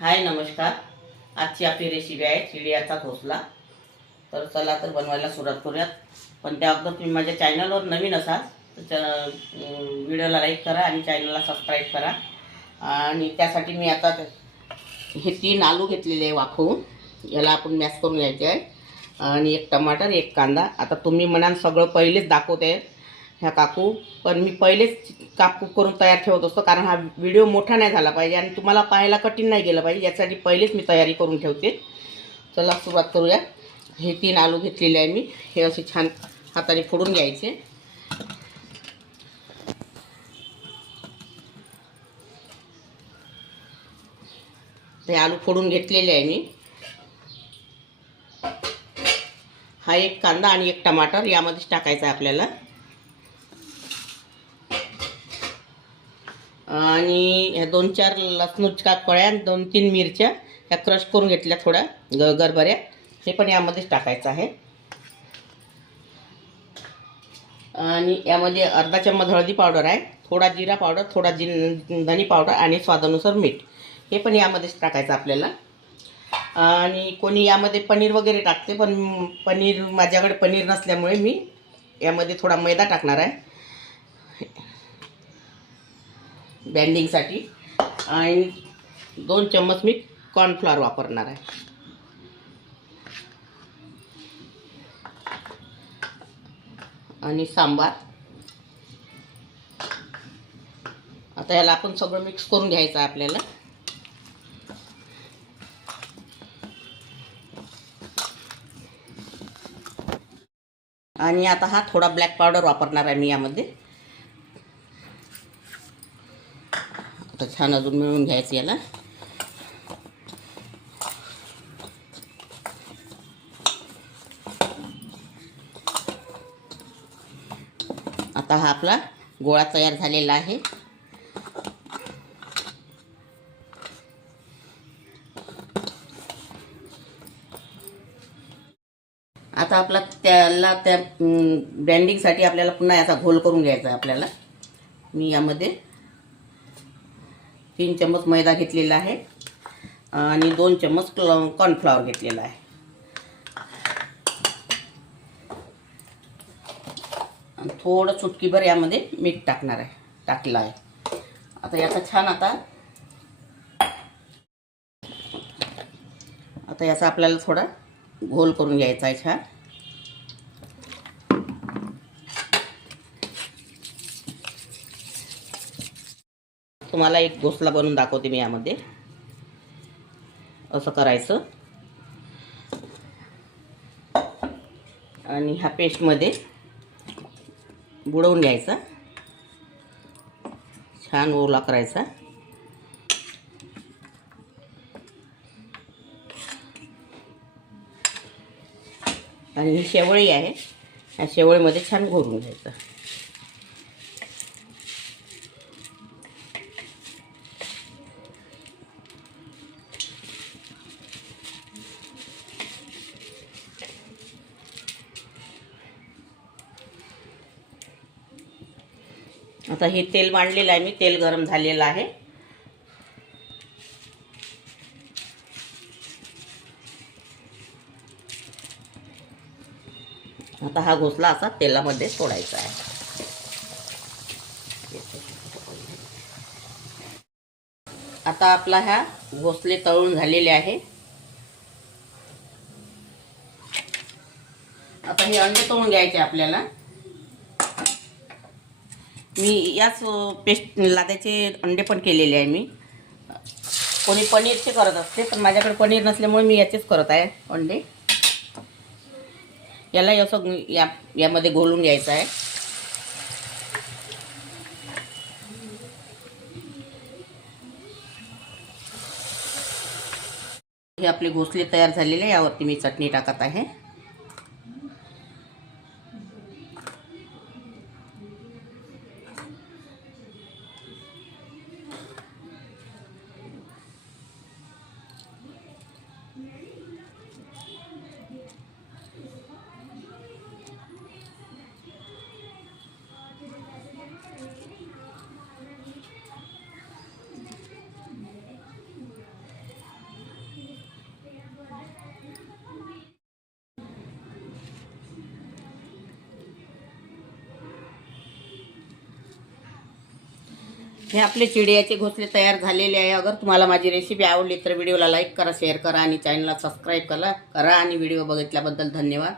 हाय नमस्कार. आजची आपली रेसिपी आहे चिडियाचा घोसला. तर चला तर बनवायला सुरुवात करूयात. पण त्या अगोदर तुम्ही माझ्या चॅनलवर नवीन असाल तर व्हिडिओला लाईक करा आणि चॅनलला सबस्क्राईब करा. आणि त्यासाठी मी आता हे 3 आलू घेतलेले आहे वाफवून. याला आपण मॅश करून घ्यायचे आहे. आणि 1 टमाटर 1 कांदा. आता तुम्ही म्हणाल सगळं पहिलेच दाखवते ह्या काकू, पण मी पहिलेच कापूक करून तयार ठेवत असतो, कारण हा व्हिडिओ मोठा नाही झाला पाहिजे आणि तुम्हाला पाहायला कठीण नाही गेलं पाहिजे, यासाठी पहिलेच मी तयारी करून ठेवते. चला सुरुवात करूया. हे 3 आलू घेतलेले आहे मी. हे असे छान हाताने फोडून घ्यायचे. हे आलू फोडून घेतलेले आहे मी. हा 1 कांदा आणि 1 टमाटर यामध्येच टाकायचा आहे आपल्याला. आणि ह्या 2-4 लसणूच्या कळ्या, 2-3 मिरच्या ह्या क्रश करून घेतल्या थोड्या गरभऱ्या, हे पण यामध्येच टाकायचं आहे. आणि यामध्ये अर्धा चम्मच हळदी पावडर आहे, थोडा जिरा पावडर, थोडा धनी पावडर आणि स्वादानुसार मीठ, हे पण यामध्येच टाकायचं आपल्याला. आणि कोणी यामध्ये पनीर वगैरे टाकते, पण पनीर माझ्याकडे पनीर नसल्यामुळे मी यामध्ये थोडा मैदा टाकणार आहे बँडिंगसाठी. आणि 2 चम्मच मी कॉर्नफ्लॉवर वापरणार आहे. आणि सांबार. आता याला आपण सगळं मिक्स करून घ्यायचं आहे आपल्याला. आणि आता हा थोडा ब्लॅक पावडर वापरणार आहे मी यामध्ये. आता छान अजून मिळून घ्यायचं याला. आता हा आपला गोळा तयार झालेला आहे. आता आपला त्या ब्लेंडिंगसाठी आपल्याला पुन्हा याचा घोल करून घ्यायचा आहे आपल्याला. मी यामध्ये 3 चम्मच मैदा घेतलेला आहे आणि 2 चम्मच कॉर्नफ्लॉवर घेतलेला आहे. आणि थोडं चुटकीभर यामध्ये मीठ टाकलं आहे. आता याचा छान आता याचा आपल्याला थोडा घोल करून घ्यायचा आहे छान. तुम्हाला एक घोसला बनवून दाखवते मी यामध्ये. असं करायचं आणि ह्या पेस्टमध्ये बुडवून घ्यायचा, छान ओला करायचा. आणि ही शेवळी आहे, या शेवळीमध्ये छान घोरून घ्यायचं. आता हे तेल मांडलेलं आहे मी, तेल गरम झालेलं आहे. आता हा घोसला असा तेलामध्ये सोडायचा आहे. आता आपला हा घोसले तळून झालेले आहे. आता हे अंडे तळून घ्यायचे आपल्याला. मी याच पेस्ट लाद्याचे अंडे पण केलेले आहे मी. कोणी पनीरचे करत असते, पण माझ्याकडे पनीर नसल्यामुळे मी याचेच करत आहे अंडे. याला असं यामध्ये घोलून घ्यायचं आहे. हे आपले घोसले तयार झालेले, यावरती मी चटणी टाकत आहे. हे आपले चिडियाचे घोंसले तयार झालेले आहे. अगर तुम्हाला माझी रेसिपी आवडली तर व्हिडिओला लाईक करा, शेअर करा आणि चॅनलला सबस्क्राईब करा आणि व्हिडिओ बघितल्याबद्दल धन्यवाद.